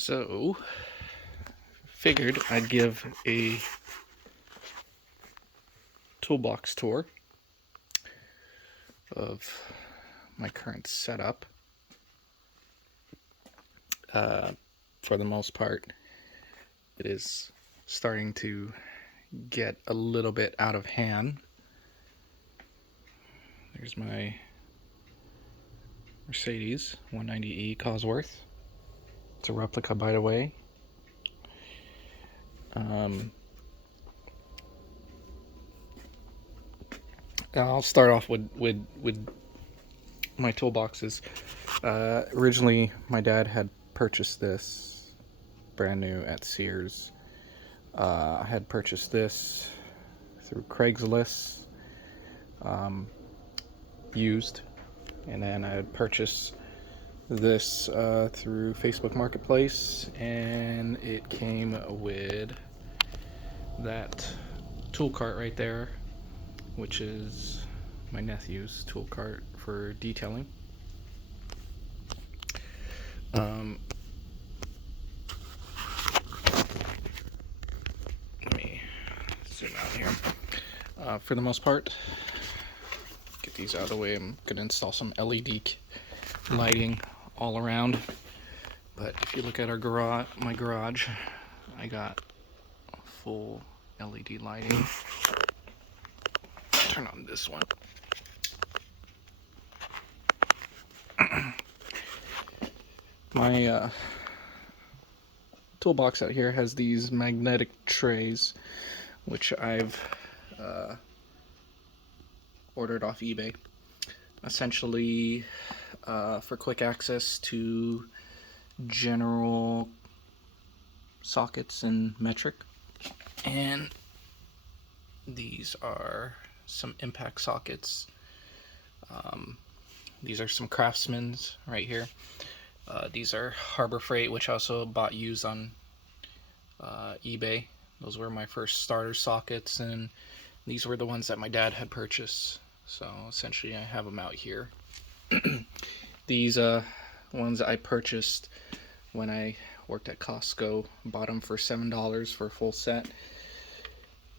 So, figured I'd give a toolbox tour of my current setup. For the most part, it is starting to get a little bit out of hand. There's my Mercedes 190E Cosworth. It's a replica, by the way. I'll start off with my toolboxes. Originally, my dad had purchased this brand new at Sears. I had purchased this through Craigslist, used, and then I had purchased this through Facebook Marketplace, and it came with that tool cart right there, which is my nephew's tool cart for detailing. Let me zoom out here. For the most part, get these out of the way. I'm gonna install some LED lighting all around. But if you look at our garage, my garage, I got full LED lighting. Turn on this one. My toolbox out here has these magnetic trays, which I've ordered off eBay. Essentially, for quick access to general sockets and metric. And these are some impact sockets. These are some Craftsman's right here. These are Harbor Freight, which I also bought used on eBay. Those were my first starter sockets, and these were the ones that my dad had purchased. So essentially I have them out here. These ones I purchased when I worked at Costco. Bought them for $7 for a full set.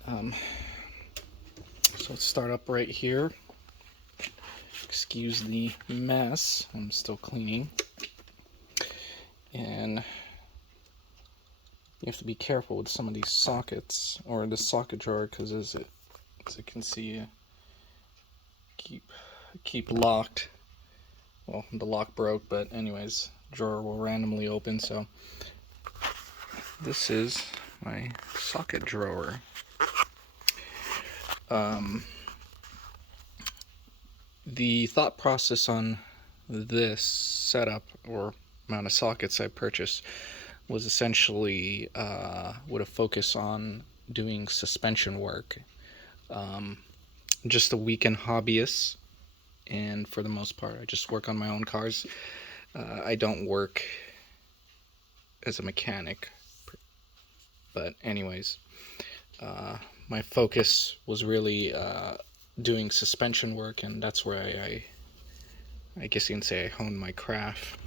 So let's start up right here. Excuse the mess, I'm still cleaning. And you have to be careful with some of these sockets, or the socket drawer, because as you can see, keep locked. Well, the lock broke, but anyways, drawer will randomly open. So this is my socket drawer. The thought process on this setup, or amount of sockets I purchased, was essentially with a focus on doing suspension work. Just a weekend hobbyist, and for the most part I just work on my own cars. I don't work as a mechanic, but anyways, my focus was really doing suspension work, and that's where I guess you can say I honed my craft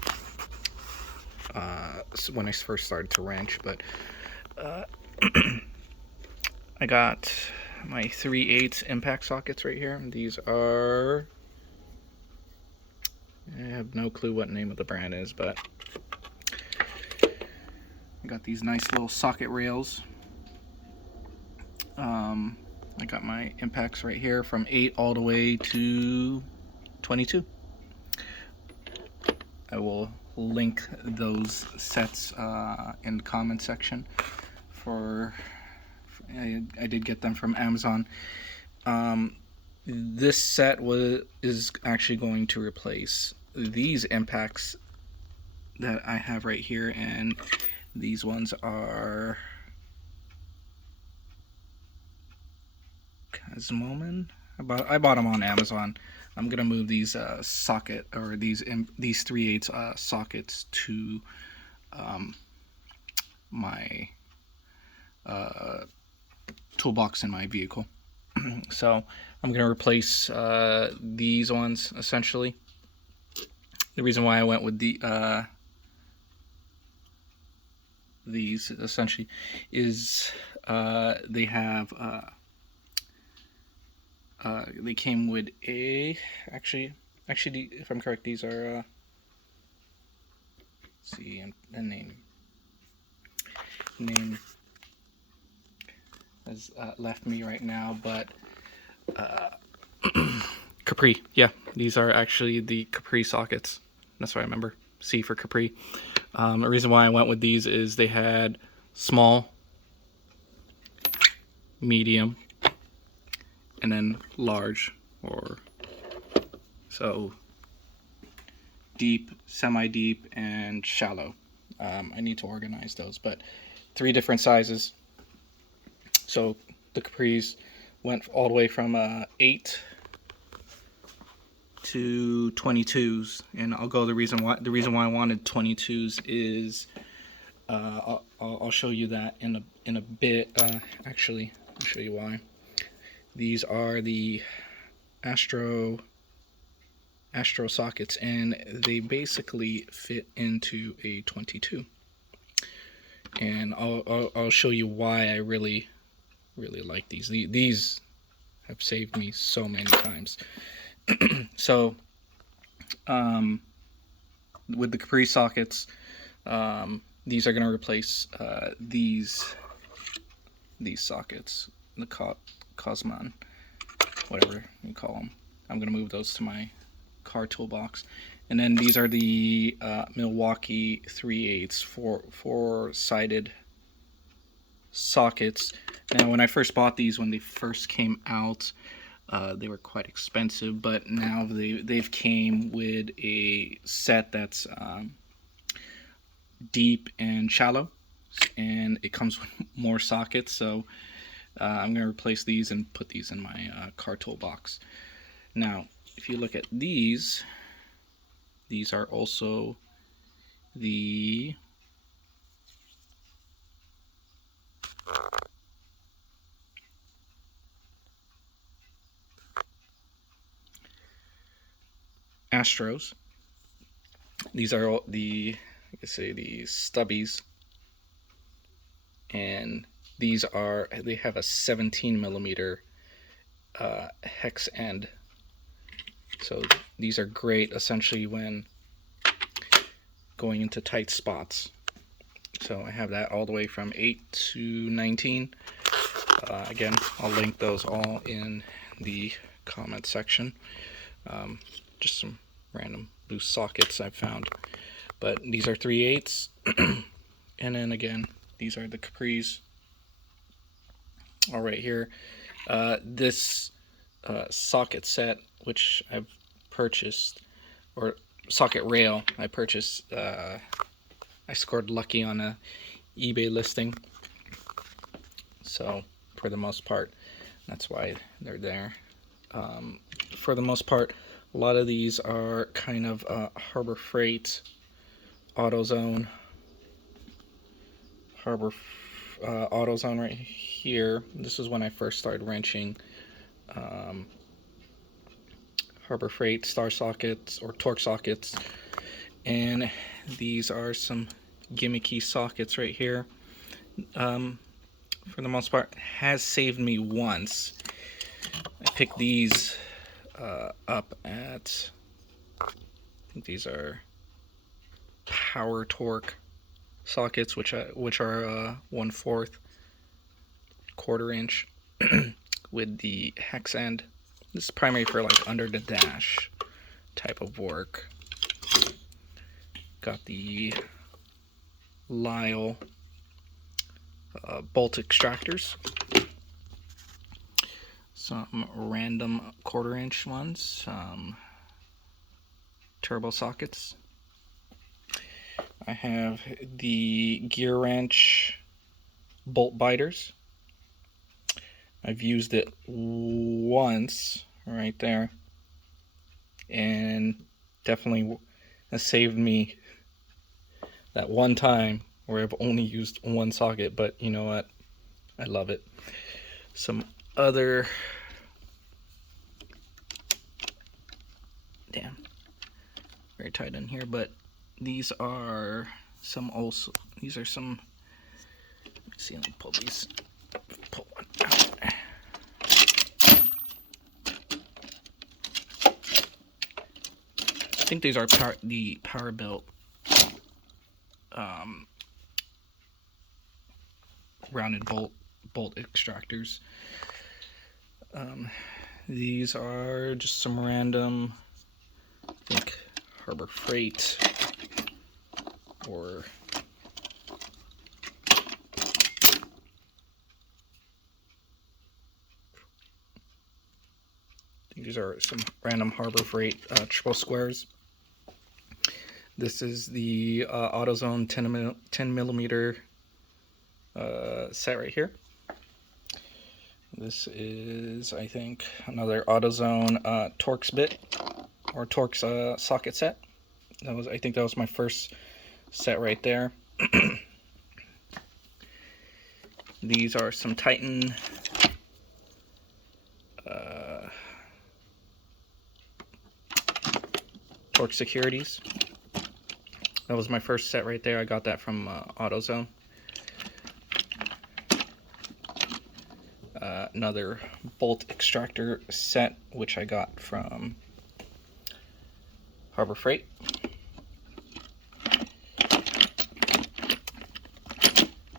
when I first started to wrench. But I got my 3/8 impact sockets right here. These are, I have no clue what name of the brand is, but I got these nice little socket rails. I got my impacts right here from 8 all the way to 22. I will link those sets in the comment section. I did get them from Amazon. This set is actually going to replace these impacts that I have right here, and these ones are Cosmoman. I bought them on Amazon. I'm gonna move these socket, or these 3/8 sockets to my toolbox in my vehicle. So I'm gonna replace these ones essentially. The reason why I went with the these essentially is they have they came with a actually if I'm correct, these are let's see, the name has left me right now, but Capri, yeah, these are actually the Capri sockets. That's what I remember. C for Capri. The reason why I went with these is they had small, medium, and then large, or so deep, semi-deep, and shallow. I need to organize those, but 3 different sizes. So the Capris went all the way from 8 to 22s, and I'll go the reason why I wanted 22s is I'll show you that in a bit. Actually, I'll show you why. These are the Astro sockets, and they basically fit into a 22. And I'll show you why I really like these. These have saved me so many times. So, with the Capri sockets, these are going to replace these sockets, the Cosmon, whatever you call them. I'm going to move those to my car toolbox. And then these are the Milwaukee 3/8 four-sided sockets. Now, when I first bought these, when they first came out, they were quite expensive, but now they've came with a set that's deep and shallow, and it comes with more sockets. So I'm going to replace these and put these in my car toolbox. Now, if you look at these are also the Astros. These are all the, I could say, the stubbies, and these are, they have a 17mm hex end. So these are great essentially when going into tight spots. So I have that all the way from 8 to 19. Again, I'll link those all in the comment section. Just some random loose sockets I've found. But these are 3/8. And then again, these are the Capris. All right, here. This socket set, which I've purchased, or socket rail I purchased, I scored lucky on a eBay listing. So for the most part, that's why they're there. For the most part, a lot of these are kind of Harbor Freight, AutoZone, AutoZone right here. This is when I first started wrenching. Harbor Freight star sockets or torque sockets, and these are some gimmicky sockets right here. For the most part, has saved me once. I picked these up at, I think these are Power Torque sockets, which are 1/4 1/4" with the hex end. This is primarily for like under the dash type of work. Got the Lyle bolt extractors, some random 1/4" ones, some turbo sockets. I have the gear wrench bolt biters. I've used it once right there, and definitely has saved me that one time where I've only used one socket, but you know what? I love it. Some other, damn, very tight in here, but these are some me see, let me pull these. Pull one out. I think these are the power built rounded bolt extractors. These are just some random, I think, Harbor Freight or these are some random Harbor Freight triple squares. This is the AutoZone 10 millimeter set right here. This is, I think, another AutoZone Torx bit or Torx socket set. I think that was my first set right there. These are some Titan Torx securities. That was my first set right there. I got that from AutoZone. Another bolt extractor set, which I got from Harbor Freight.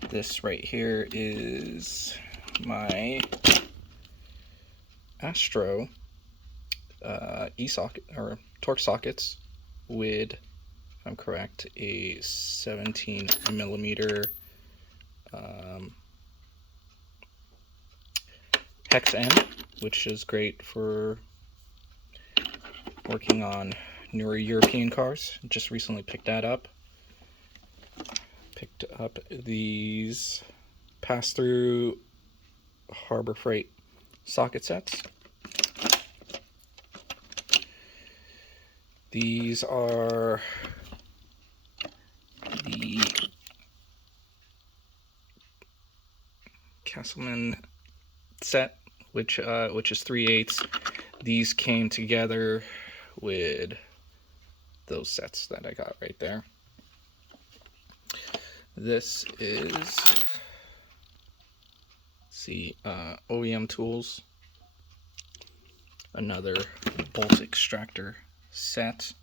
This right here is my Astro e-socket or Torx sockets with, if I'm correct, a 17 millimeter Hex N, which is great for working on newer European cars. Just recently picked that up. Picked up these pass-through Harbor Freight socket sets. These are the Castleman set, which is 3/8. These came together with those sets that I got right there. This is, see, OEM Tools, another bolt extractor set.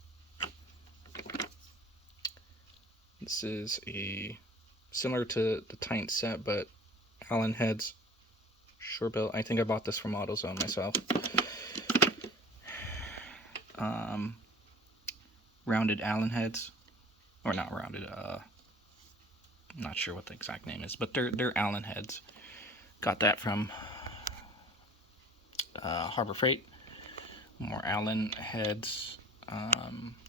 This is similar to the Titan set, but Allen heads, sure built. I think I bought this from AutoZone myself. Rounded Allen heads, or not rounded. I'm not sure what the exact name is, but they're Allen heads. Got that from Harbor Freight. More Allen heads,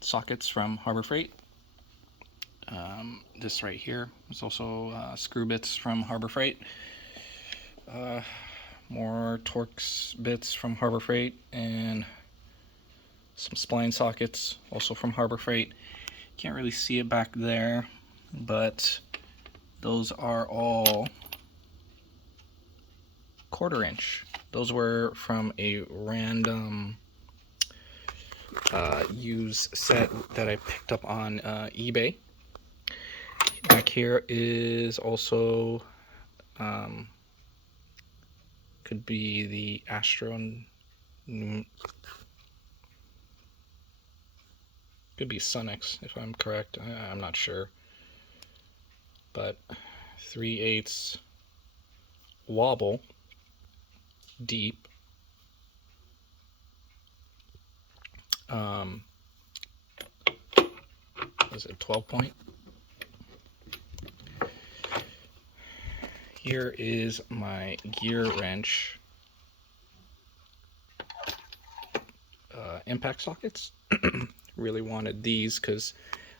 sockets from Harbor Freight. This right here is also screw bits from Harbor Freight. More Torx bits from Harbor Freight, and some spline sockets also from Harbor Freight. Can't really see it back there, but those are all 1/4 inch. Those were from a random used set that I picked up on eBay. Back here is also could be the Astro, could be Sunex if I'm correct. I'm not sure, but 3/8 wobble deep. Is it 12 point? Here is my gear wrench impact sockets. Really wanted these because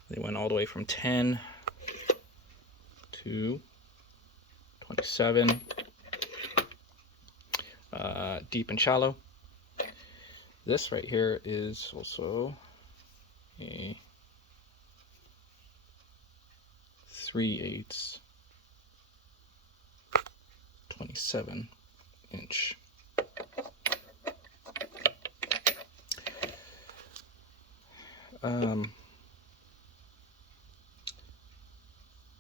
they went all the way from 10 to 27, deep and shallow. This right here is also a 3/8 27 inch.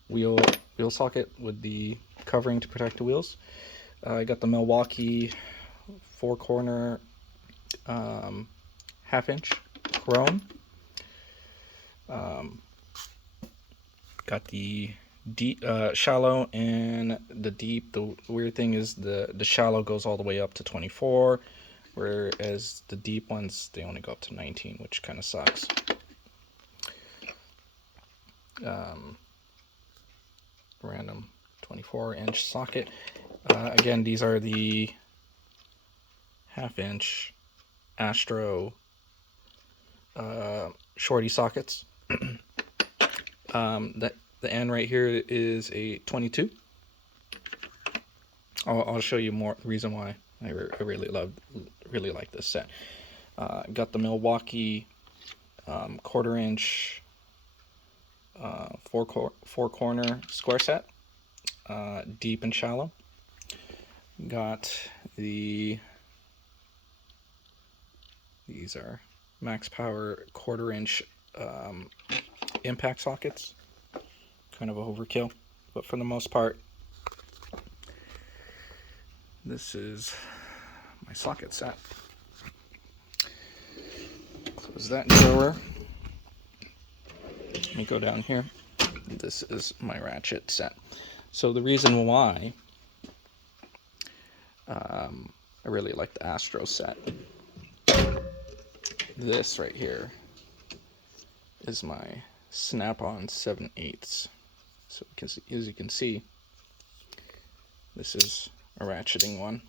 Wheel socket with the covering to protect the wheels. I got the Milwaukee 4-corner 1/2-inch chrome. Got the deep, shallow and the deep. The weird thing is the shallow goes all the way up to 24, whereas the deep ones, they only go up to 19, which kind of sucks. Random 24-inch socket. Again, these are the 1/2-inch Astro shorty sockets. The end right here is a 22. I'll show you more reason why I really like this set. Got the Milwaukee 1/4-inch 4-corner square set, deep and shallow. Got these are max power 1/4-inch impact sockets. Kind of a overkill, but for the most part, this is my socket set. Close that drawer. Let me go down here. This is my ratchet set. So the reason why I really like the Astro set, this right here is my snap-on 7/8. So as you can see, this is a ratcheting one.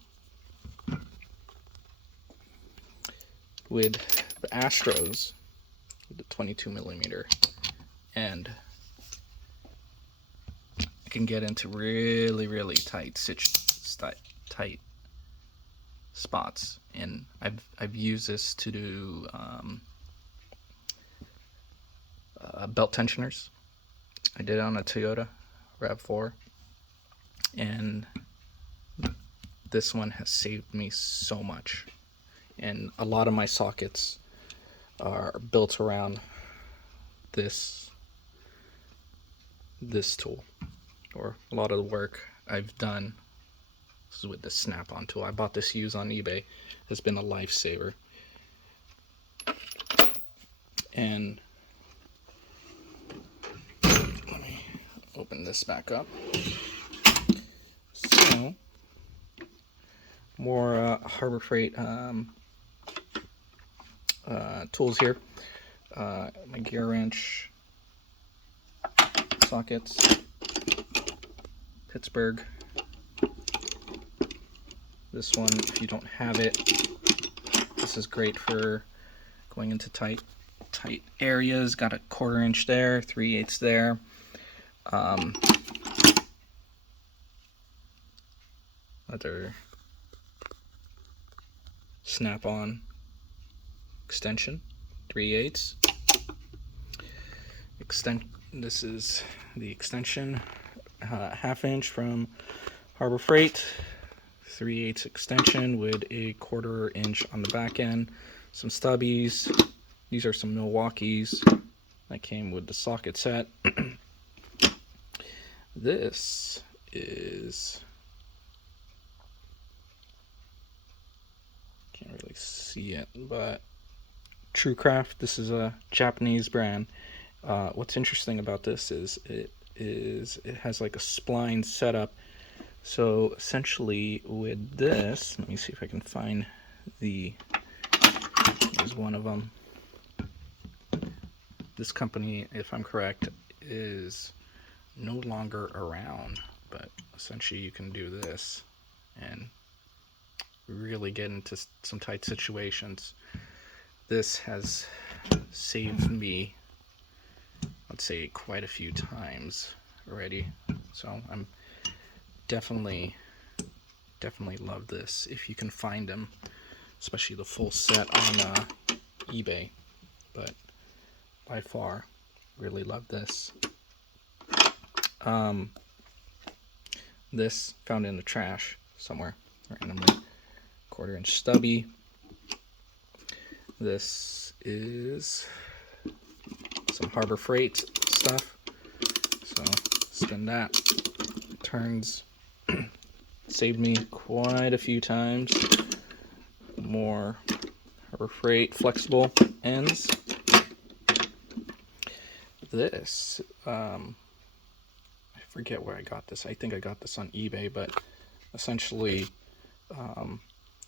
With the Astros, with the 22mm, and I can get into really tight spots, and I've used this to do belt tensioners. I did it on a Toyota RAV4, and this one has saved me so much. And a lot of my sockets are built around this tool, or a lot of the work I've done is with the snap-on tool. I bought this used on eBay. It's been a lifesaver. And let me open this back up. So more Harbor Freight tools here. My gear wrench sockets, Pittsburgh. This one, if you don't have it, this is great for going into tight areas. Got a 1/4-inch there, 3/8 there. Other snap-on extension, 3/8. This is the extension, 1/2-inch from Harbor Freight, 3/8 extension with a 1/4-inch on the back end. Some stubbies. These are some Milwaukees that came with the socket set. This is, can't really see it, but TrueCraft. This is a Japanese brand. What's interesting about this is it has like a spline setup. So essentially with this, let me see if I can find here's one of them. This company, if I'm correct, is no longer around, but essentially you can do this and really get into some tight situations. This has saved me, I'd say, quite a few times already. So I'm definitely love this if you can find them, especially the full set on eBay. But by far, really love this. This found in the trash somewhere randomly. 1/4-inch stubby. This is some Harbor Freight stuff. So spin that. Turns saved me quite a few times. More Harbor Freight flexible ends. This, I forget where I got this. I think I got this on eBay, but essentially,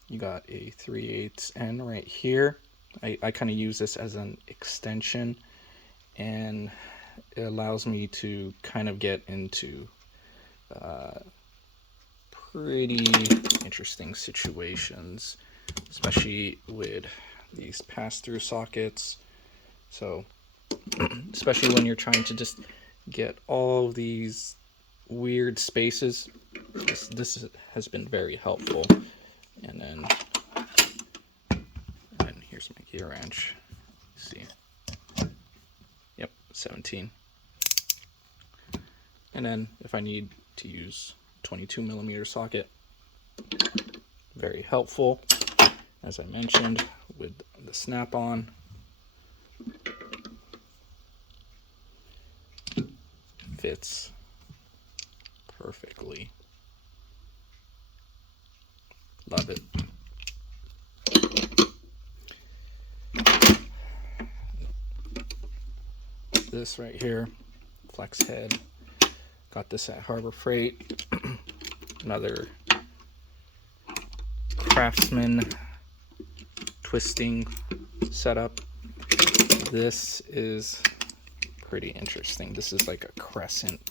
you got a 3/8 end right here. I kind of use this as an extension, and it allows me to kind of get into pretty interesting situations, especially with these pass-through sockets. So especially when you're trying to just get all of these weird spaces, this has been very helpful. And then here's my gear wrench. Let's see, yep, 17. And then if I need to use 22mm socket, very helpful, as I mentioned, with the snap-on. Fits perfectly. Love it. This right here, flex head. Got this at Harbor Freight. Another Craftsman twisting setup. This is pretty interesting. This is like a crescent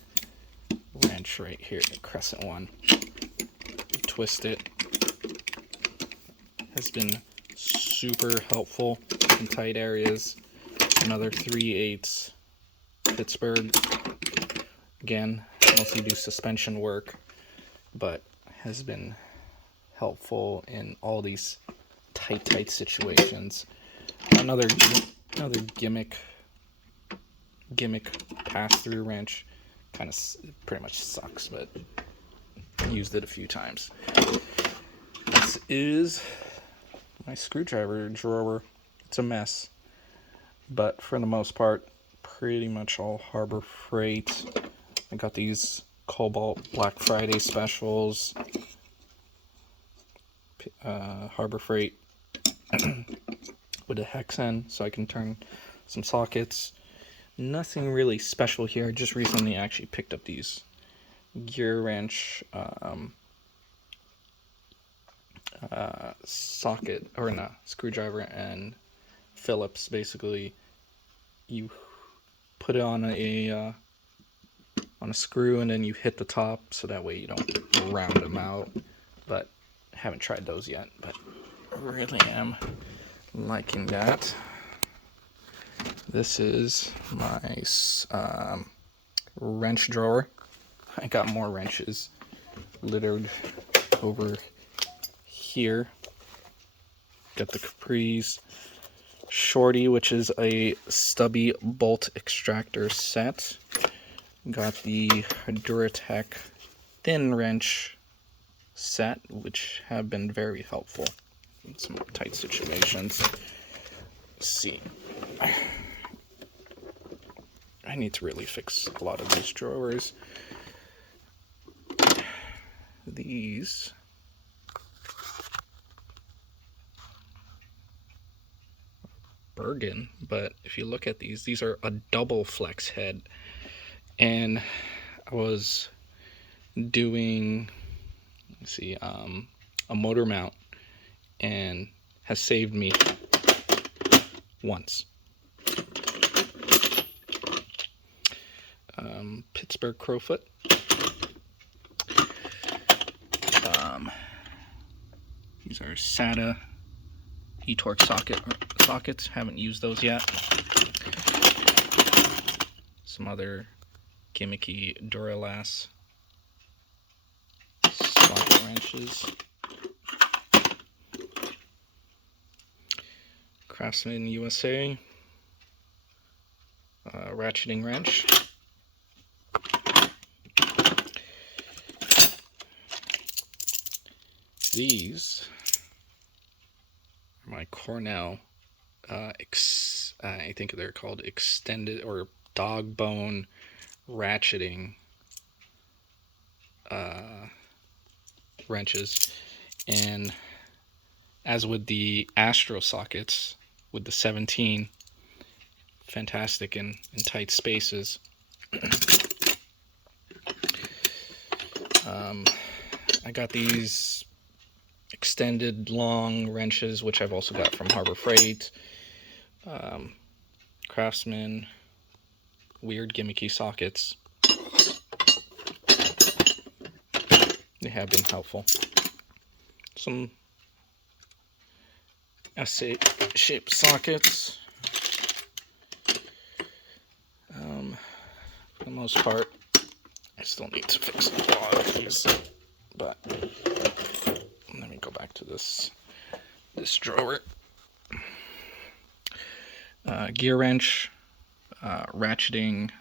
wrench right here, a crescent one. Twist it. Has been super helpful in tight areas. Another 3/8 Pittsburgh. Again, mostly do suspension work, but has been helpful in all these tight situations. Another gimmick pass-through wrench. Kind of pretty much sucks, but used it a few times. This is my screwdriver drawer. It's a mess, but for the most part, pretty much all Harbor Freight. I got these Cobalt Black Friday specials. Harbor Freight with a hex end, so I can turn some sockets. Nothing really special here. I just recently actually picked up these gear wrench socket, or not, screwdriver and Phillips. Basically, you put it on a screw and then you hit the top, so that way you don't round them out. But I haven't tried those yet, but I really am liking that. This is my wrench drawer. I got more wrenches littered over here. Got the Capri's Shorty, which is a stubby bolt extractor set. Got the Duratec thin wrench set, which have been very helpful in some tight situations. Let's see. I need to really fix a lot of these drawers. These Bergen, but if you look at these are a double flex head, and I was doing, let's see, a motor mount, and has saved me once. Pittsburgh Crowfoot. These are SATA e-torque sockets. Haven't used those yet. Some other gimmicky Duralass socket wrenches. Craftsman USA ratcheting wrench. These are my Cornell, I think they're called extended or dog bone ratcheting wrenches, and as with the Astro sockets, with the 17, fantastic in tight spaces. I got these extended long wrenches, which I've also got from Harbor Freight, Craftsman, weird gimmicky sockets. They have been helpful. Some S-shaped sockets. For the most part, I still need to fix a lot of these, but let me go back to this drawer. Gear wrench, ratcheting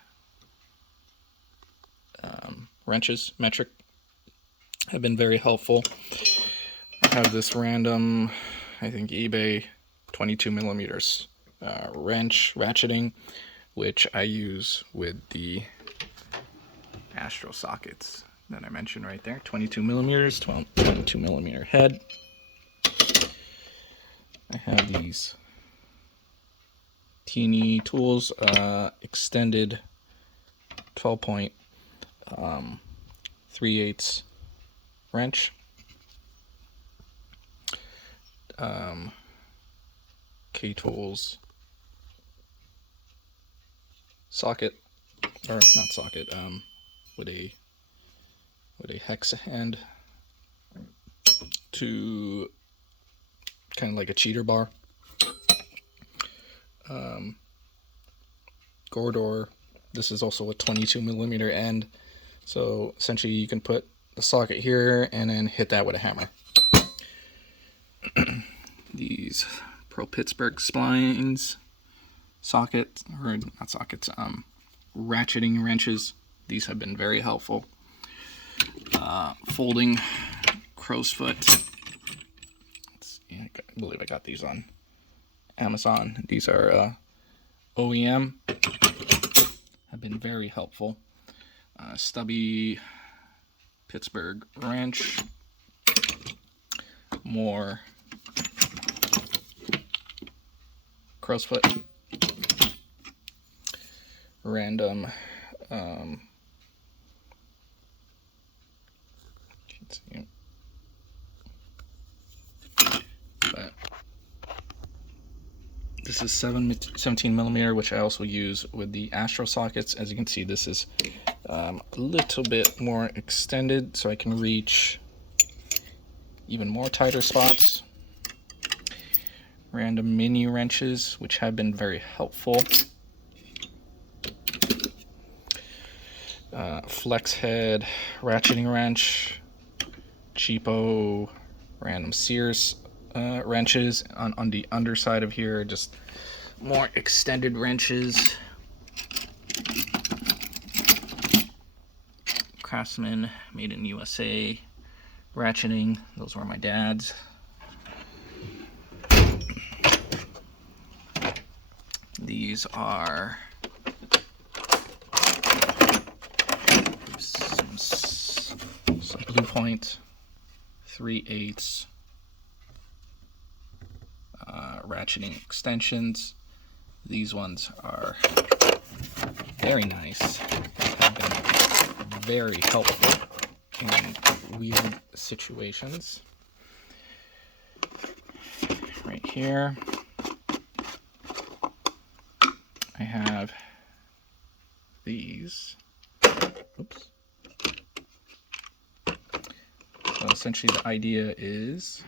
wrenches, metric, have been very helpful. I have this random, I think eBay 22 millimeters wrench, ratcheting, which I use with the Astro sockets that I mentioned right there. 22 millimeters, 22 millimeter head. I have these teeny tools, extended 12-point 3/8 wrench. K-Tools socket, or not socket, with a hex hand to kind of like a cheater bar. GEDORE, this is also a 22 millimeter end, so essentially you can put the socket here and then hit that with a hammer. These Pro Pittsburgh splines, sockets, or not sockets, ratcheting wrenches. These have been very helpful. Folding crow's foot. I believe I got these on Amazon. These are OEM. Have been very helpful. Stubby Pittsburgh wrench. More crow's foot. Random but this is 17 millimeter, which I also use with the Astro sockets. As you can see, this is a little bit more extended, so I can reach even more tighter spots. Random mini wrenches, which have been very helpful. Flex head ratcheting wrench, cheapo random Sears wrenches on the underside of here, just more extended wrenches. Craftsman, made in USA, ratcheting, those were my dad's. These are some Blue Point 3/8 ratcheting extensions. These ones are very nice, have been very helpful in weird situations. Right here I have these. Oops. So essentially the idea is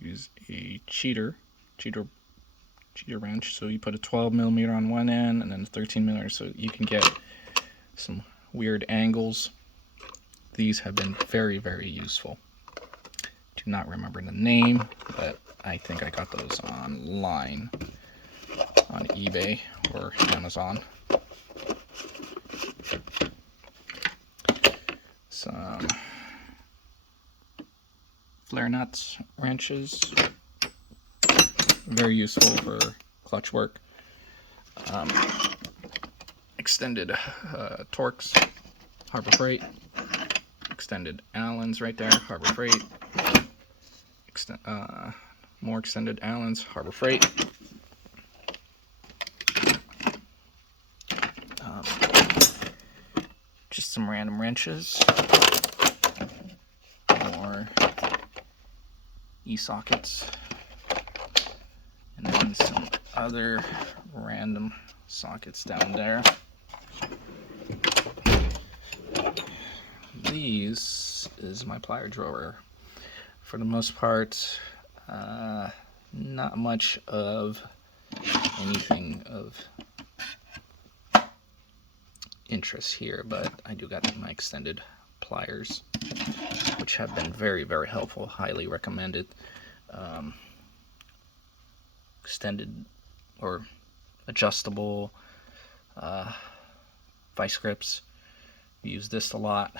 use a cheater wrench. So you put a 12 millimeter on one end and then a 13 millimeter, so you can get some weird angles. These have been very, very useful. Do not remember the name, but I think I got those online on eBay or Amazon. Some flare nuts wrenches, very useful for clutch work. Extended Torx, Harbor Freight. extended Allens right there, Harbor Freight. More extended Allens, Harbor Freight. Just some random wrenches. More E-sockets. And then some other random sockets down there. These is my plier drawer. For the most part, not much of anything of interest here, but I do got my extended pliers, which have been very, very helpful. Highly recommended. Extended or adjustable vice grips. Use this a lot.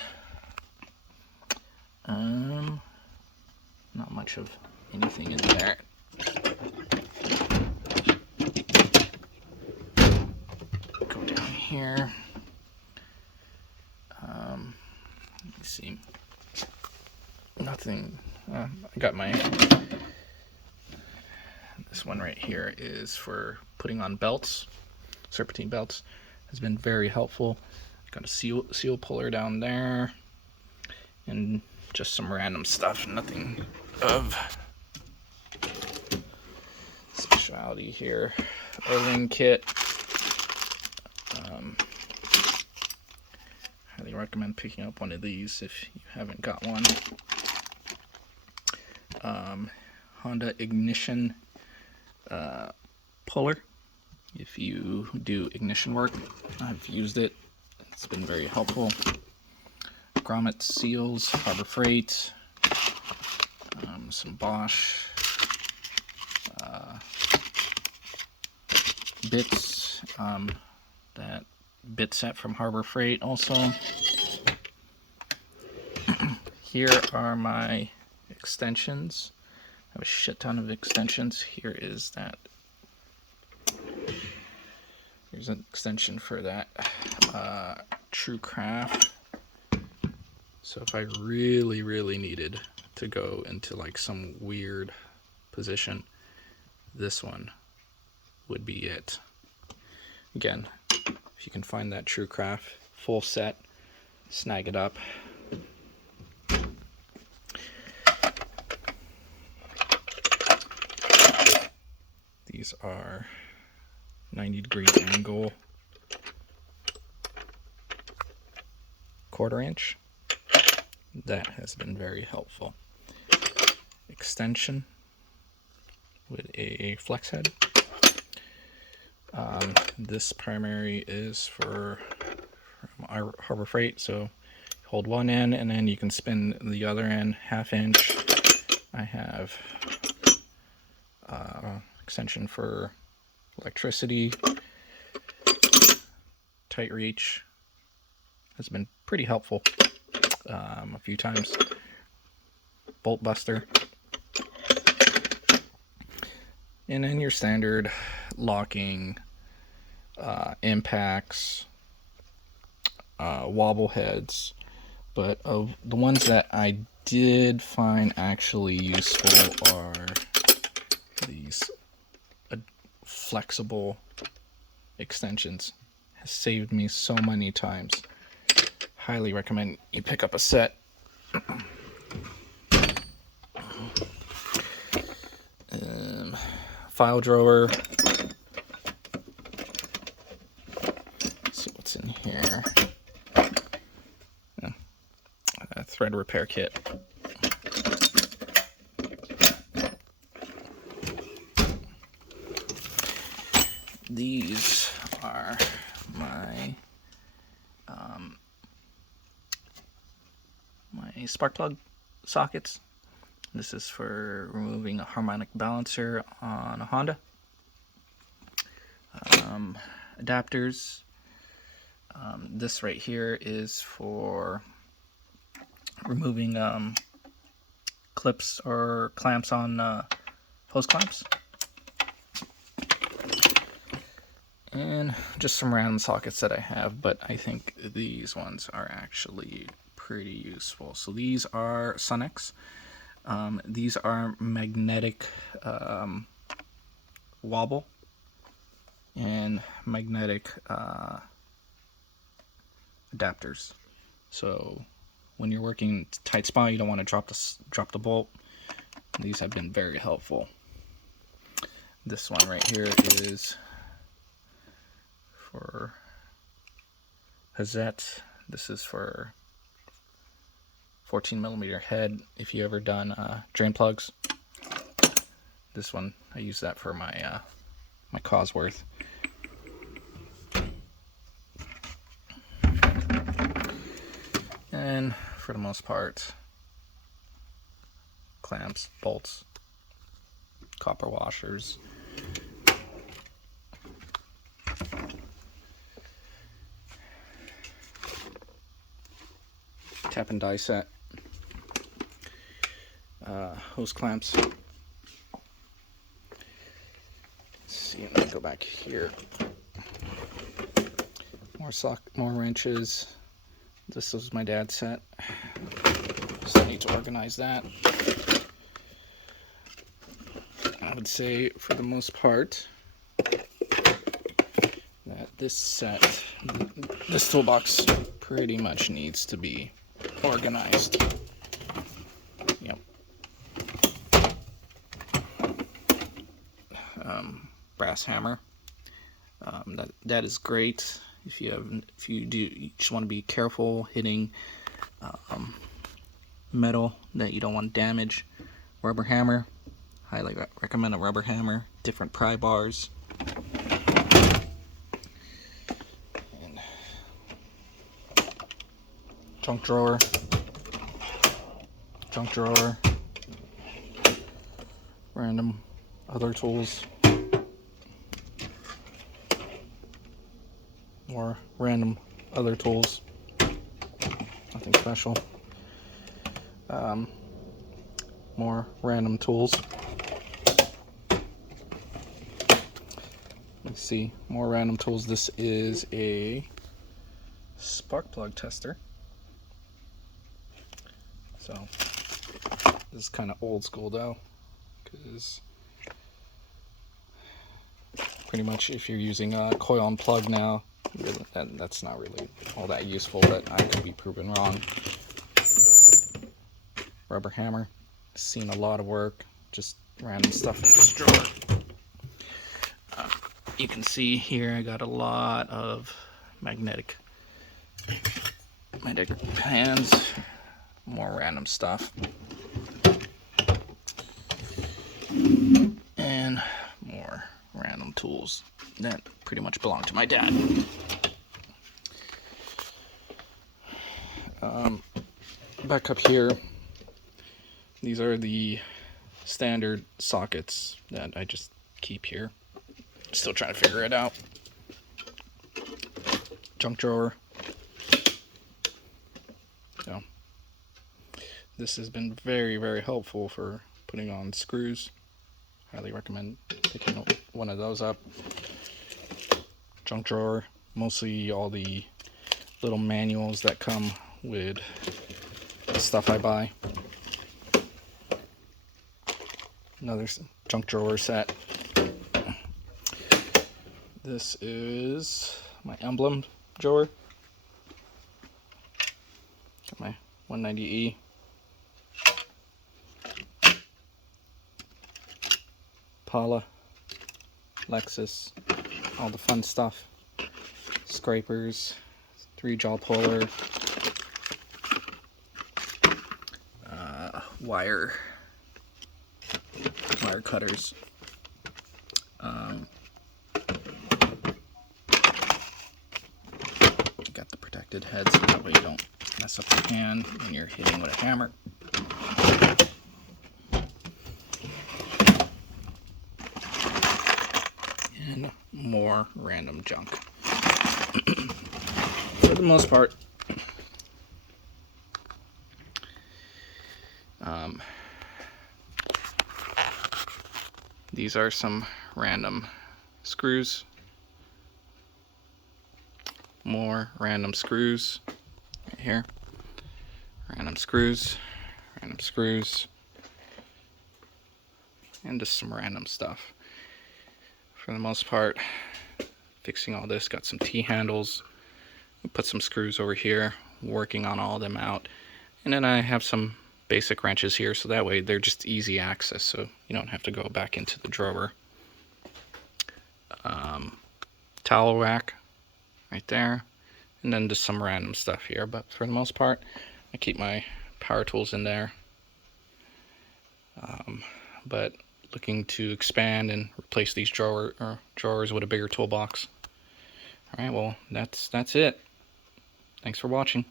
Not much of anything in there. Go down here. Let me see. Nothing. I got my. This one right here is for putting on belts. Serpentine belts has been very helpful. Got a seal puller down there, and just some random stuff. Nothing of speciality here. O-ring kit. Highly recommend picking up one of these if you haven't got one. Honda ignition puller. If you do ignition work, I've used it. It's been very helpful. Grommet seals, Harbor Freight, some Bosch bits, that bit set from Harbor Freight also. Here are my extensions. I have a shit ton of extensions. Here is that. Here's an extension for that True Craft. So if I really, really needed to go into like some weird position, this one would be it. Again, if you can find that True Craft full set, snag it up. These are 90-degree angle 1/4 inch. That has been very helpful. Extension with a flex head. This primary is from Harbor Freight, so hold one end and then you can spin the other end 1/2 inch. I have extension for electricity. Tight reach has been pretty helpful a few times. Bolt buster. And then your standard locking impacts, wobble heads. But of the ones that I did find actually useful are these flexible extensions. Has saved me so many times. Highly recommend you pick up a set. File drawer. Let's see what's in here. A thread repair kit. These are my my spark plug sockets. This is for removing a harmonic balancer on a Honda. Adapters. This right here is for removing clips or clamps on hose clamps. And just some random sockets that I have, but I think these ones are actually pretty useful. So these are Sunex. These are magnetic wobble and magnetic adapters. So when you're working tight spot, you don't want to drop the bolt. These have been very helpful. This one right here is for Hazette. This is for 14mm head. If you ever done drain plugs, this one I use that for my my Cosworth. And for the most part, clamps, bolts, copper washers. Tap and die set. Hose clamps. Let's see, let me go back here. More wrenches. This was my dad's set. Still need to organize that. I would say, for the most part, that this set, this toolbox, pretty much needs to be organized. Yep. Brass hammer. That is great. If you just want to be careful hitting metal that you don't want to damage. Rubber hammer. Highly recommend a rubber hammer. Different pry bars. And junk drawer. Random other tools. More random other tools. Nothing special. More random tools. Let's see, more random tools. This is a spark plug tester. So this is kind of old school though, because pretty much if you're using a coil and plug now, that's not really all that useful, but I could be proven wrong. Rubber hammer. Seen a lot of work, just random stuff in this drawer. You can see here I got a lot of magnetic pans, more random stuff, and more random tools that pretty much belong to my dad. Back up here, these are the standard sockets that I just keep here. Still trying to figure it out. Junk drawer. So this has been very, very helpful for putting on screws. Highly recommend picking one of those up. Junk drawer. Mostly all the little manuals that come with the stuff I buy. Another junk drawer set. This is my emblem drawer. Got my 190E. Pala, Lexus, all the fun stuff. Scrapers, 3-jaw puller, wire cutters. Got the protected head so that way you don't mess up your hand when you're hitting with a hammer. And more random junk. For the most part, these are some random screws. More random screws right here. random screws, and just some random stuff. For the most part, fixing all this, got some T-handles, put some screws over here, working on all of them out. And then I have some basic wrenches here, so that way they're just easy access, so you don't have to go back into the drawer. Towel rack right there, and then just some random stuff here, but for the most part I keep my power tools in there. But looking to expand and replace these drawers with a bigger toolbox. Alright, well that's it. Thanks for watching.